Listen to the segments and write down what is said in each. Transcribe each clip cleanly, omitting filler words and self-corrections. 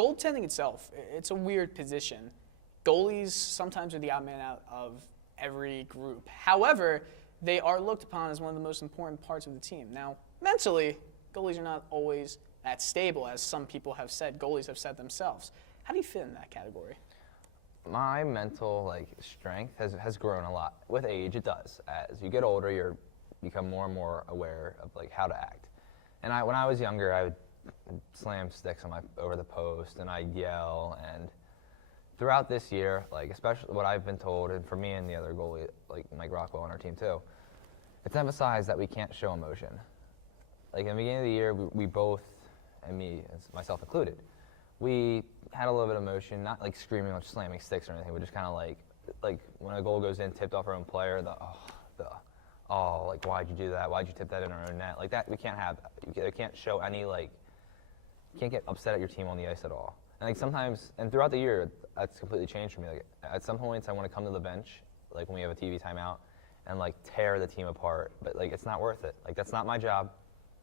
Goaltending itself, it's a weird position. Goalies sometimes are the odd man out of every group. However, they are looked upon as one of the most important parts of the team. Now, mentally, goalies are not always that stable, as some people have said, goalies have said themselves. How do you fit in that category? My mental strength has grown a lot. With age, it does. As you get older, you become more and more aware of how to act. And when I was younger, I would slam sticks over the post, and I'd yell. And throughout this year, especially what I've been told, and for me and the other goalie, Mike Rockwell on our team too, it's emphasized that we can't show emotion. In the beginning of the year, we both, and me, myself included, we had a little bit of emotion, not screaming or slamming sticks or anything, but just kind of when a goal goes in, tipped off our own player, why'd you do that? Why'd you tip that in our own net? That, we can't have that. You can't show any, you can't get upset at your team on the ice at all. And sometimes, and throughout the year, that's completely changed for me. At some points, I want to come to the bench, when we have a TV timeout, and tear the team apart. But it's not worth it. That's not my job.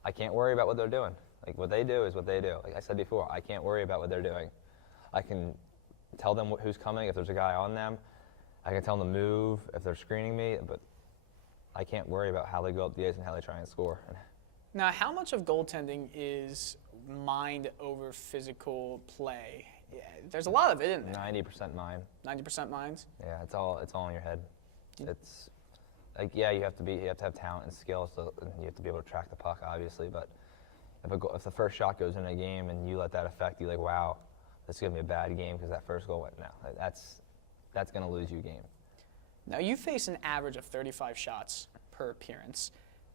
I can't worry about what they're doing. What they do is what they do. Like I said before, I can't worry about what they're doing. I can tell them who's coming if there's a guy on them. I can tell them to move if they're screening me, but I can't worry about how they go up the ice and how they try and score. Now, how much of goaltending is mind over physical play? Yeah, there's a lot of it in there. 90% mind. 90% mind? Yeah, it's all in your head. It's you have to have talent and skill, and you have to be able to track the puck, obviously. But if the first shot goes in a game and you let that affect you, wow, this is gonna be a bad game because that first goal went. No, that's gonna lose you a game. Now, you face an average of 35 shots per appearance.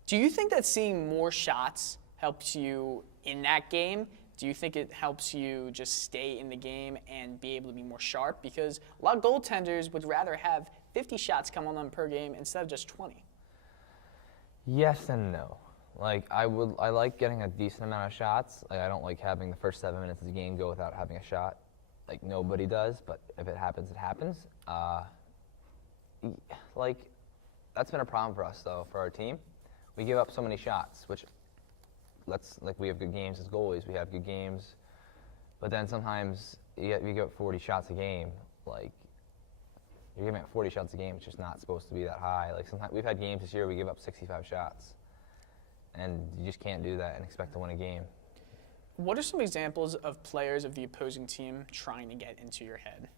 Do you think that seeing more shots helps you in that game? Do you think it helps you just stay in the game and be able to be more sharp? Because a lot of goaltenders would rather have 50 shots come on them per game instead of just 20. Yes and no. I like getting a decent amount of shots. I don't like having the first 7 minutes of the game go without having a shot. Nobody does, but if it happens, it happens. That's been a problem for us, though, for our team. We give up so many shots, which we have good games as goalies. We have good games, but then sometimes you give up 40 shots a game. You're giving up 40 shots a game. It's just not supposed to be that high. Sometimes we've had games this year we give up 65 shots, and you just can't do that and expect to win a game. What are some examples of players of the opposing team trying to get into your head?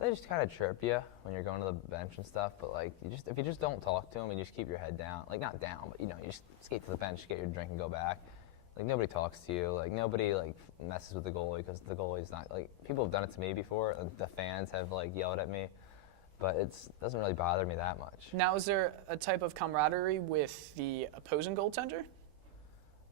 They just kind of chirp you when you're going to the bench and stuff, but if you just don't talk to them and you just keep your head down, not down, but you just skate to the bench, get your drink, and go back. Nobody talks to you. Nobody messes with the goalie because the goalie's not people have done it to me before. The fans have yelled at me, but it doesn't really bother me that much. Now, is there a type of camaraderie with the opposing goaltender?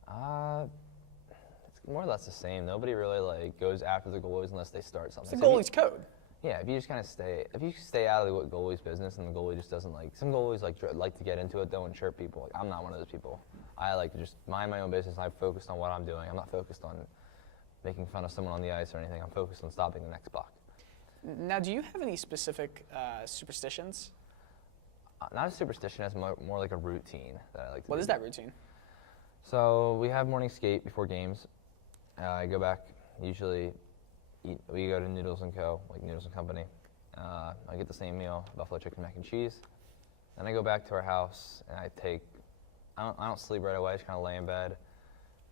It's more or less the same. Nobody really goes after the goalies unless they start something. It's the goalie's code. Yeah, if you just kind of stay out of the goalie's business, and the goalie just doesn't some goalies like to get into it though and chirp people. I'm not one of those people. I like to just mind my own business. I'm focused on what I'm doing. I'm not focused on making fun of someone on the ice or anything. I'm focused on stopping the next puck. Now, do you have any specific superstitions? Not a superstition, it's more like a routine that I like to do. What is that routine? So we have morning skate before games. I go back, usually we go to Noodles & Co., Noodles & Company. I get the same meal, buffalo chicken mac and cheese. Then I go back to our house and I don't sleep right away, I just kind of lay in bed,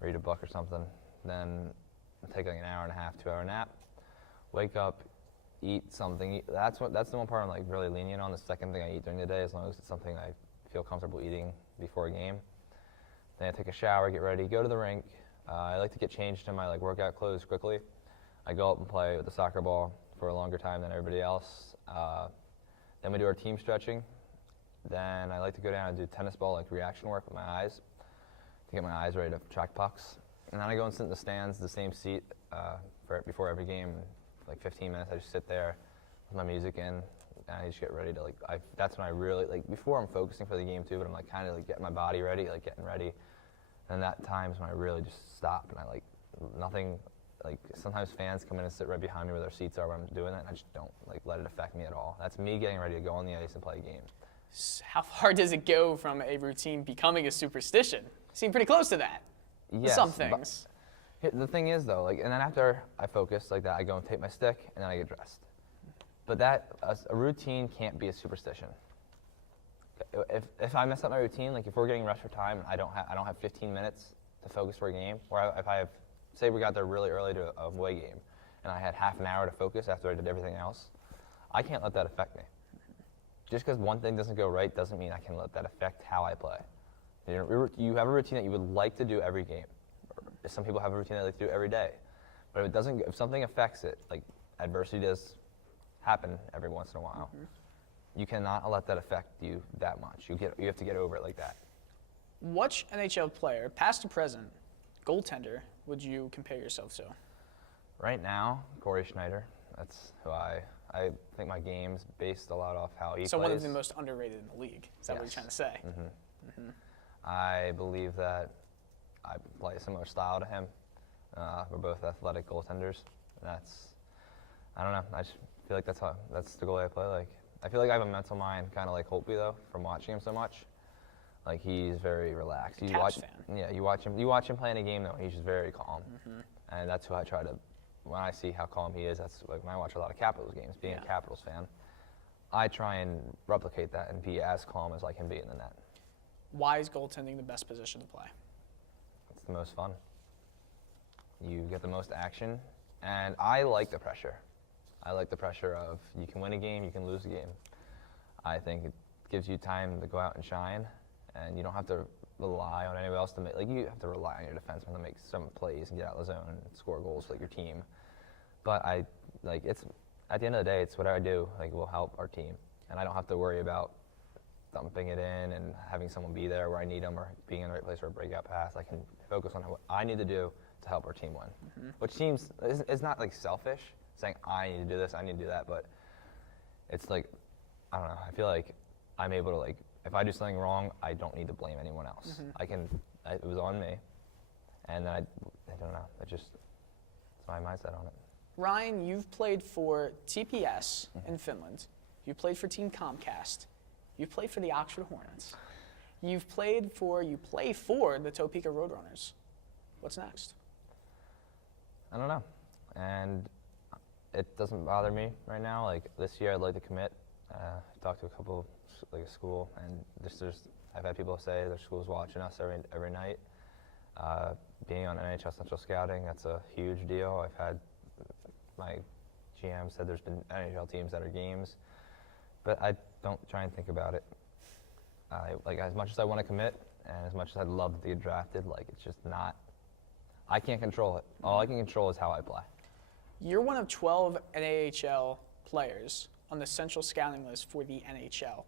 read a book or something. Then I take an hour and a half, 2 hour nap, wake up, eat something. That's the one part I'm really lenient on. The second thing I eat during the day, as long as it's something I feel comfortable eating before a game. Then I take a shower, get ready, go to the rink. I like to get changed in my workout clothes quickly. I go up and play with the soccer ball for a longer time than everybody else. Then we do our team stretching. Then I like to go down and do tennis ball reaction work with my eyes to get my eyes ready to track pucks. And then I go and sit in the stands, the same seat before every game. 15 minutes, I just sit there with my music in, and I just get ready to that's when I really before I'm focusing for the game too, but I'm kind of getting my body ready, getting ready. And that time is when I really just stop, and I nothing. Sometimes fans come in and sit right behind me where their seats are when I'm doing that, and I just don't let it affect me at all. That's me getting ready to go on the ice and play a game. How far does it go from a routine becoming a superstition? You seem pretty close to that. Yes, some things. The thing is though, like, and then after I focus like that, I go and take my stick, and then I get dressed. But a routine can't be a superstition. If I mess up my routine, like if we're getting rushed for time and I don't have 15 minutes to focus for a game, or if I have, say we got there really early to a away game, and I had half an hour to focus after I did everything else, I can't let that affect me. Just because one thing doesn't go right doesn't mean I can let that affect how I play. You have a routine that you would like to do every game. Some people have a routine they like to do every day. But if something affects it, like adversity does happen every once in a while, you cannot let that affect you that much. You have to get over it like that. Which NHL player, past or present, goaltender, would you compare yourself to? Right now, Corey Schneider. That's who I think my game's based a lot off how he plays. So one of the most underrated in the league. Is that what you're trying to say? I believe that I play a similar style to him. We're both athletic goaltenders. I don't know. I just feel like that's the goalie I play like. I feel like I have a mental mind kind of like Holtby though, from watching him so much. Like he's very relaxed. Caps fan. Yeah, you watch him play in a game though, he's just very calm. And that's who I try to, when I see how calm he is, that's like when I watch a lot of Capitals games, being a Capitals fan, I try and replicate that and be as calm as I can be in the net. Why is goaltending the best position to play? It's the most fun. You get the most action, and I like the pressure. I like the pressure of you can win a game, you can lose a game. I think it gives you time to go out and shine, and you don't have to rely on anyone else to make, like you have to rely on your defenseman to make some plays and get out of the zone and score goals for like your team. But it's at the end of the day, it's what I do, like will help our team, and I don't have to worry about dumping it in and having someone be there where I need them or being in the right place for a breakout pass. I can focus on what I need to do to help our team win, which seems it's not like selfish saying I need to do this, I need to do that, but it's like I don't know. I feel like I'm able to like if I do something wrong, I don't need to blame anyone else. It was on me, and then I don't know. It's my mindset on it. Ryan, you've played for TPS in Finland. You played for Team Comcast. You played for the Oxford Hornets. You play for the Topeka RoadRunners. What's next? I don't know, and it doesn't bother me right now. Like this year, I'd like to commit. Talked to a couple, like a school, and I've had people say their school's watching us every night. Being on NHL Central Scouting, that's a huge deal. I've had my GM said there's been NHL teams at our games, but I don't try and think about it. Like as much as I want to commit, and as much as I'd love to get drafted, like it's just not. I can't control it. All I can control is how I play. You're one of 12 NAHL players on the Central Scouting list for the NHL.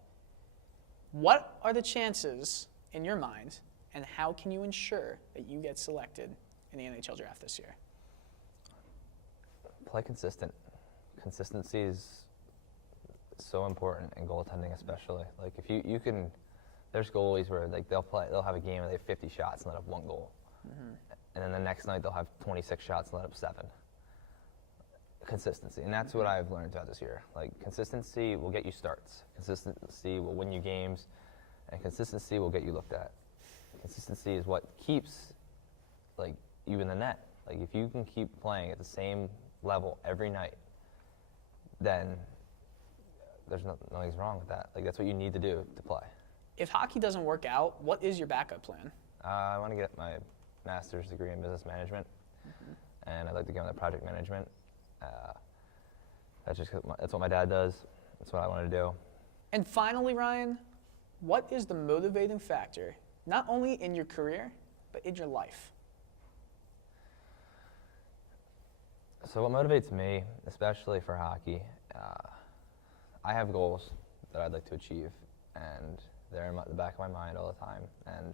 What are the chances in your mind, and how can you ensure that you get selected in the NHL draft this year? Play consistent. Consistency is so important in goaltending, especially. Like if you can, there's goalies where like they'll have a game and they have 50 shots and let up 1 goal, and then the next night they'll have 26 shots and let up 7. Consistency, and that's what I've learned throughout this year. Like consistency will get you starts. Consistency will win you games, and consistency will get you looked at. Consistency is what keeps like you in the net. Like if you can keep playing at the same level every night, then there's nothing's wrong with that. Like that's what you need to do to play. If hockey doesn't work out, what is your backup plan? I want to get my master's degree in business management, and I'd like to go into project management. That's what my dad does. That's what I want to do. And finally, Ryan, what is the motivating factor, not only in your career, but in your life? So what motivates me, especially for hockey, I have goals that I'd like to achieve, and they're in the back of my mind all the time. And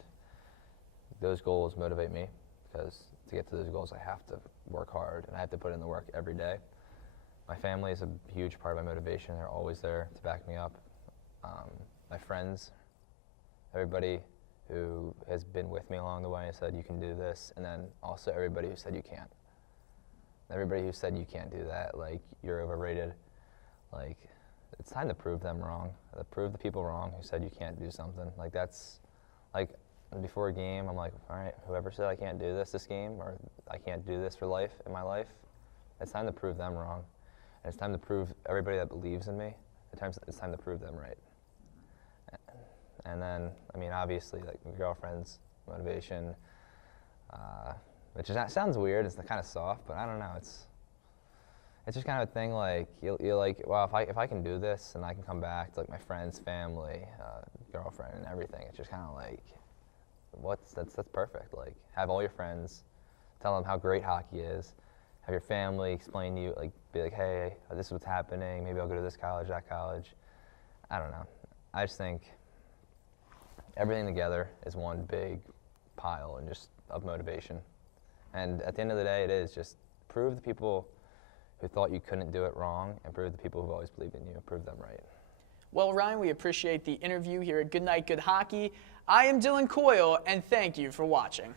those goals motivate me because to get to those goals, I have to work hard, and I have to put in the work every day. My family is a huge part of my motivation. They're always there to back me up. My friends, everybody who has been with me along the way and said, you can do this, and then also everybody who said you can't. Everybody who said you can't do that, like, you're overrated. Like, it's time to prove them wrong, to prove the people wrong who said you can't do something. Like, that's, like, And before a game, I'm like, all right, whoever said I can't do this game, or I can't do this for life in my life, it's time to prove them wrong. And it's time to prove everybody that believes in me, it's time to prove them right. And then, I mean, obviously, like my girlfriend's motivation, which sounds weird, it's kind of soft, but I don't know, it's just kind of a thing like, you're like, well, if I can do this and I can come back to like my friends, family, girlfriend and everything, it's just kind of like, that's perfect. Like, have all your friends, tell them how great hockey is, have your family explain to you, like, be like, hey, this is what's happening, maybe I'll go to this college, that college. I don't know. I just think everything together is one big pile and just of motivation. And at the end of the day, it is just prove the people who thought you couldn't do it wrong, and prove the people who've always believed in you, prove them right. Well, Ryan, we appreciate the interview here at Good Night Good Hockey. I am Dylan Coyle, and thank you for watching.